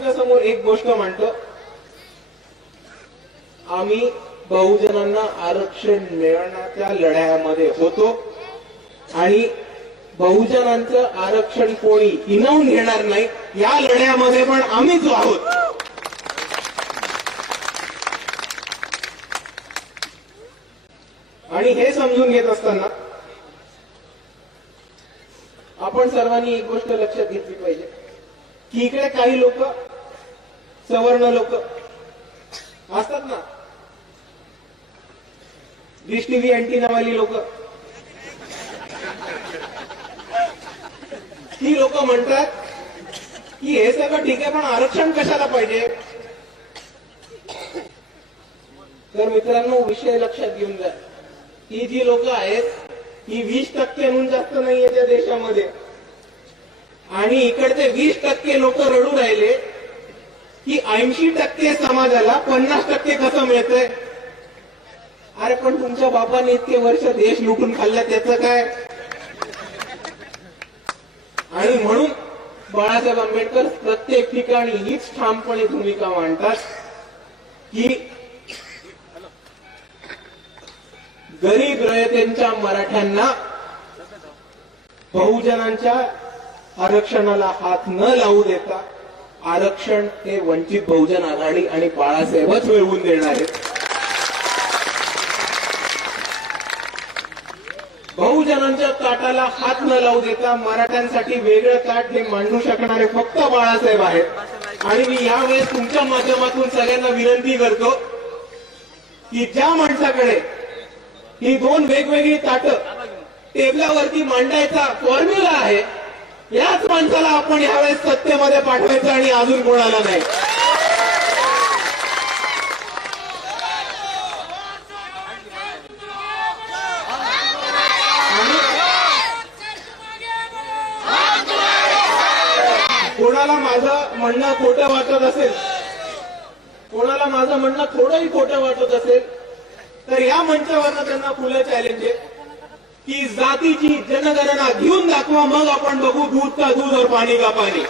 तुमच्यासमोर एक गोष्ट म्हणतो. आम्ही बहुजनांना आरक्षण मिळवण्याच्या लढ्यामध्ये होतो आणि बहुजनांचं आरक्षण कोणी हिनवून घेणार नाही या लढ्यामध्ये पण आम्हीच आहोत. आणि हे समजून घेत असताना आपण सर्वांनी एक गोष्ट लक्षात घेतली पाहिजे की इकडे काही लोक सवर्ण लोक. असतात ना. डिश टीव्ही अँटीनावाली लोक. ती लोक म्हणतात की हे सगळं ठीक आहे पण आरक्षण कशाला पाहिजे? तर मित्रांनो विषय लक्षात घेऊन जा. ही जी लोक आहेत ही वीस टक्क्यांहून जास्त नाहीये त्या देशामध्ये. आणि इकडचे वीस टक्के लोक रडू राहिले. की ऐंशी टक्के समाजाला पन्नास टक्के कसं मिळतंय? अरे पण तुमच्या बापाने इतके वर्ष देश लुटून खाल्ला त्याचं काय? आणि म्हणून बाळासाहेब आंबेडकर प्रत्येक ठिकाणी हीच ठामपणे भूमिका मांडतात की गरीब रयतेंच्या मराठ्यांना बहुजनांच्या आरक्षणाला हात न लावू देता आरक्षण हे वंचित बहुजन आघाडी आणि बाळासाहेबच मिळवून देणार आहेत. बहुजनांच्या ताटाला हात न लावू देता मराठ्यांसाठी वेगळं ताट हे मांडू शकणारे फक्त बाळासाहेब आहेत. आणि मी यावेळेस तुमच्या माध्यमातून सगळ्यांना विनंती करतो की ज्या माणसाकडे ही दोन वेगवेगळी ताट टेबलावरती मांडायचा फॉर्म्युला आहे याच माणसाला आपण यावेळेस सत्तेमध्ये पाठवायचं आणि अजून कोणाला नाही. कोणाला माझं म्हणणं खोटं वाटत असेल कोणाला माझं म्हणणं थोडंही खोटं वाटत असेल तर या मंचावरनं त्यांना फुलं चॅलेंज आहे की जातीची जनगणना घेऊन दाखवा. मग आपण बघू दूध का दूध और पाणी का पाणी.